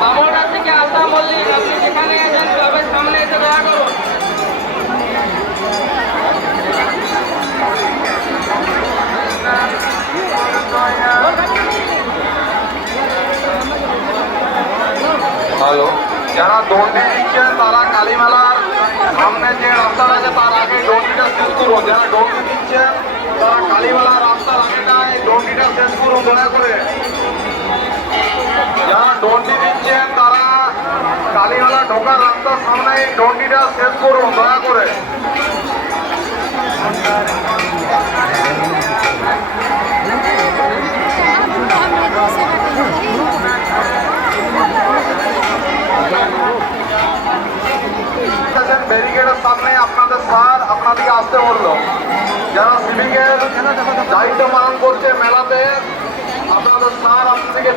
বামনহাট থেকে আলতা মল্লিক, আপনি যেখানে আছেন ক্লাবের সামনে এসে দয়া করুন। হ্যালো, যারা দণ্ডি দিচ্ছেন তারা কালীমেলার সামনে যে রাস্তা আছে তার আগে দণ্ডিটা শেষ করুন। যারা দণ্ডি দিচ্ছেন তারা কালীমেলার রাস্তার আগেটায় দণ্ডিটা শেষ করুন দয়া করে। যারা দণ্ডি দিচ্ছেন তারা কালীমেলা ঢোকার রাস্তার সামনে দণ্ডিটা শেষ করুন দয়া করে। ব্যারিকেডের সামনে আপনাদের স্যার আপনাদেরকে আসতে বললো। যারা সিভিকের দায়িত্ব পালন করছে মেলাতে আপনাদের স্যার আপনাদেরকে